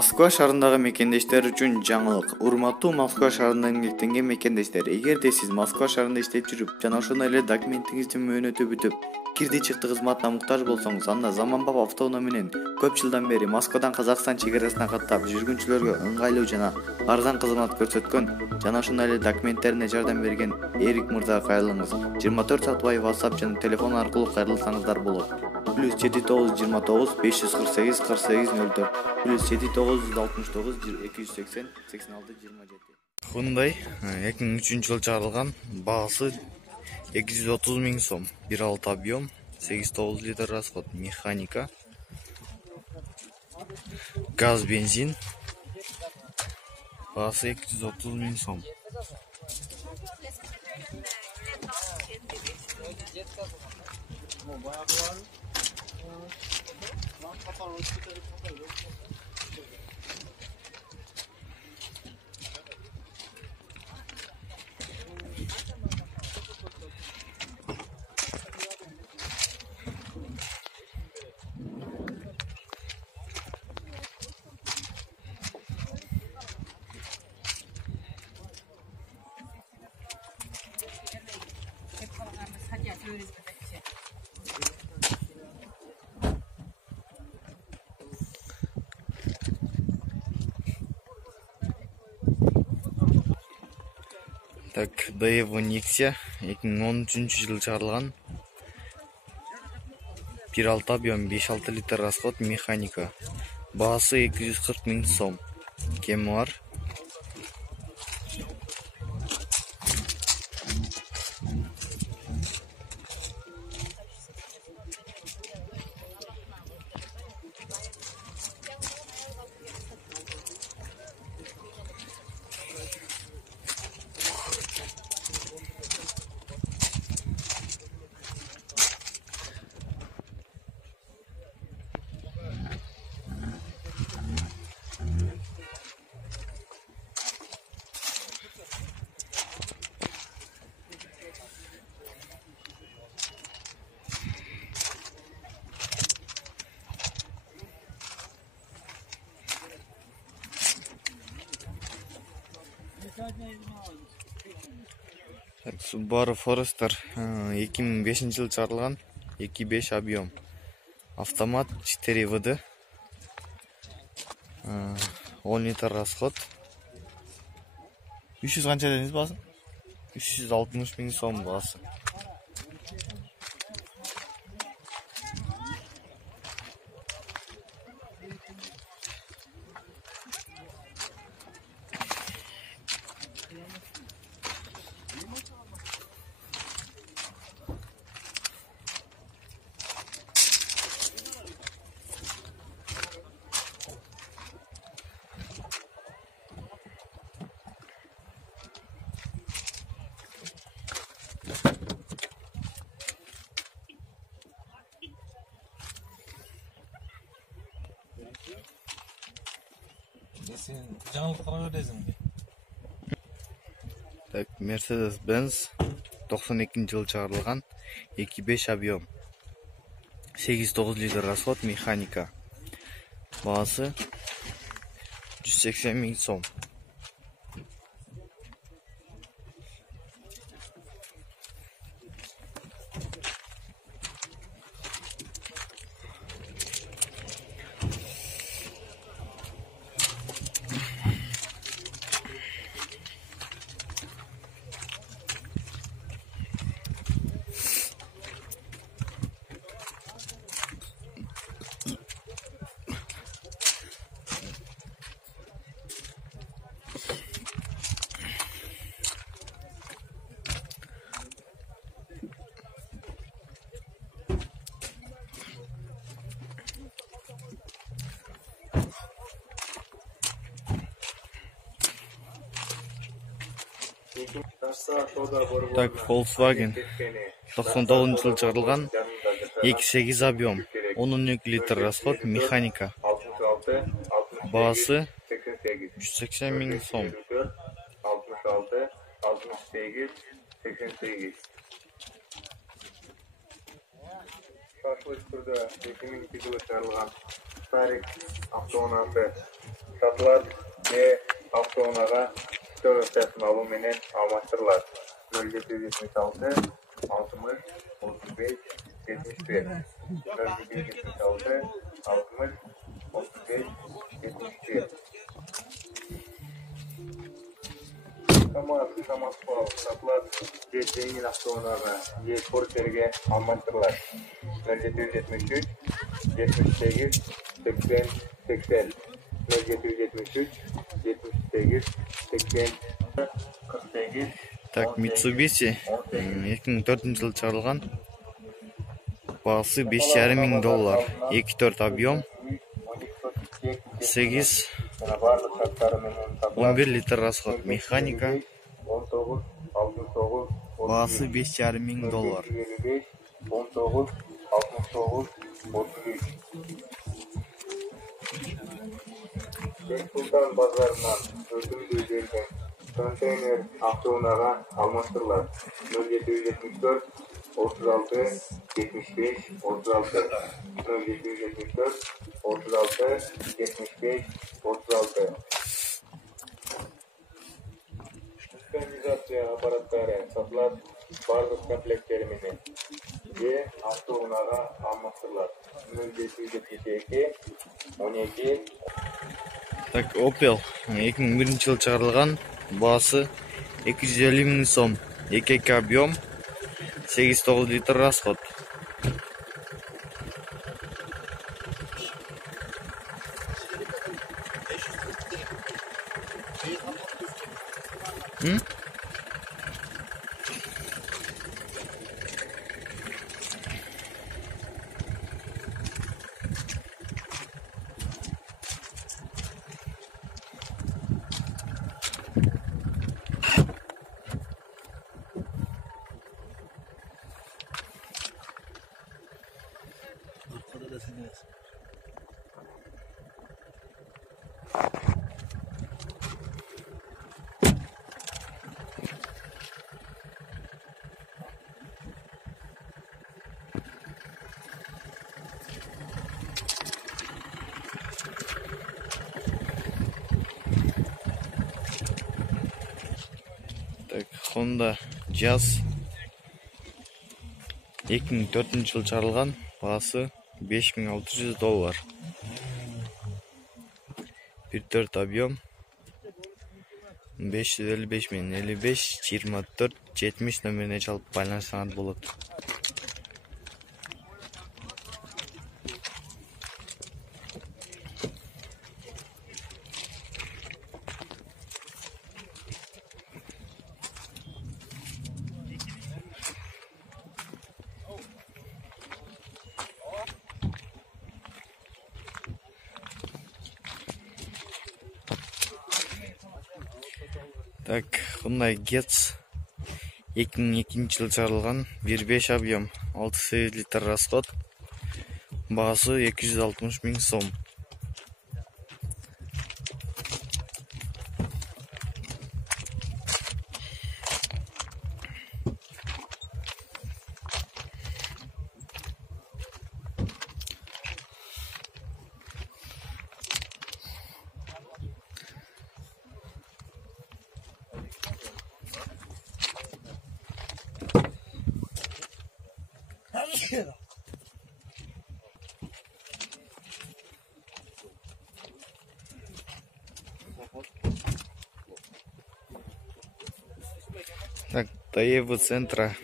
Москва шаарындагы мекендештер үчүн жаңылык. Урматтуу Москва шаарында эмгектенген мекендештер, эгерде сиз Москва шаарында иштеп жүрүп, жана ошондой эле документиңиздин мөөнөтү бүтүп, кирди чыкты кызматына муктаж болсоңуз, анда заманбап автоунаа менен көп жылдан бери Москвадан Казакстан чек-арасына каттап жүргүнчүлөргө ыңгайлуу жана арзан кызмат көрсөткөн жана ошондой эле документтерине жардам берген Эрик мырзага кайрылыңыз. 24 саат бою WhatsApp жана телефон аркылуу кайрылсаңыздар болот. +7929 548 4804 +7969 280 86 27. Hyundai 2003 жылы чыгарылган, баасы 230 000 сом, 1.6 объем, 8-9 литр расход, механика, газ, бензин, баасы 230 000 сом. Так, Daewoo Nexia 2013 жылы чыгарылган, 1.6 объем, 5-6 литр расход, механика, баасы 240 000 сом, кеми бар. Subaru Forester 2005 жылы чыгарылган, 2.5 объем, автомат, 4 ВД, 10 литр расход. 300 канча дедиңиз баасын? 360 000 сом баасы. Так, Mercedes-Benz 92 жылы чыгарылган, 2.5 объем, 8-9 литр расход, механика, баасы 180 000 сом. Так, Volkswagen 99 жылы чыгарылган, 2.8 объем, 12 литр расход, механика, баасы 180 000 сом. 66 68 88. Шашлык түрдө 2002 жылы чыгарылган Старик автоунаасы Satılат ve автоунаға storasyasını alу menen almaştırılar. 0776 60 35 71 0776 60 35 71 Kamaz satılат ve zengin автоунаға ve porterге almaştırılar. 0773 78 80 80 0773 78 80 48 Так, Mitsubishi 2004-жылы чыгарылган. Баасы $5,500. 2.4 объем. 8 11 литр расход. Механика. Баасы $5,500. 19 69 33 Sultan bazarından ödül verilген konteynер автоунаға almaştırılar. 0774 36 75 36 0774 36 75 36 Stabilizasyon aparatları satılат барлық комплекттеріменен ve автоунаға almaştırılar. 0772 12 Так, Opel 2001-жылы чыгарылган. Баасы 250 000 сом. 2 объем. 8-9 литр расход. Так, Honda Jazz 2004-жылы чыгарылган. Баасы $5,600. 1.4 объем. 555 55 24 70 номерине чалып байланышсаңар болот. Так, Hyundai Getz 2002-жылы чыгарылган. 1.5 объем. 6-8 литр расход. Баасы 260 000 сом. Так, Toyota Centra.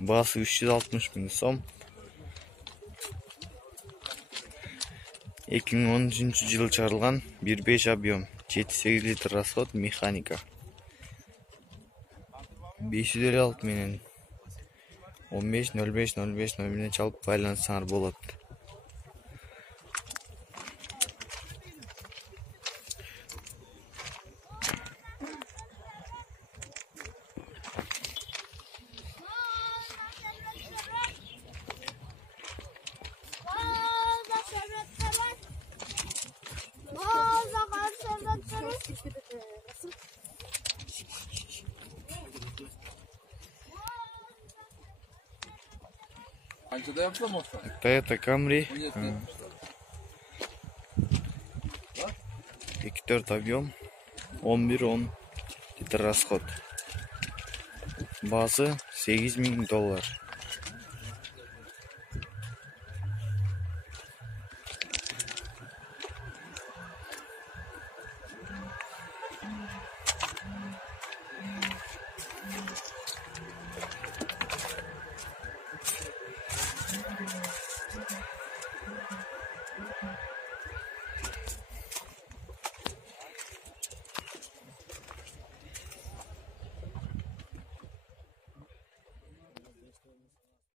Баасы 360 000 сом. 2013-жылы чыгарылган. 1.5 объем. 7-8 литр расход. Механика. 556 менен 15 05 05 номерине чалып байланышсаңар болот. Toyota Camry 14 объем, 11-10 литр расход. Баасы $8.000.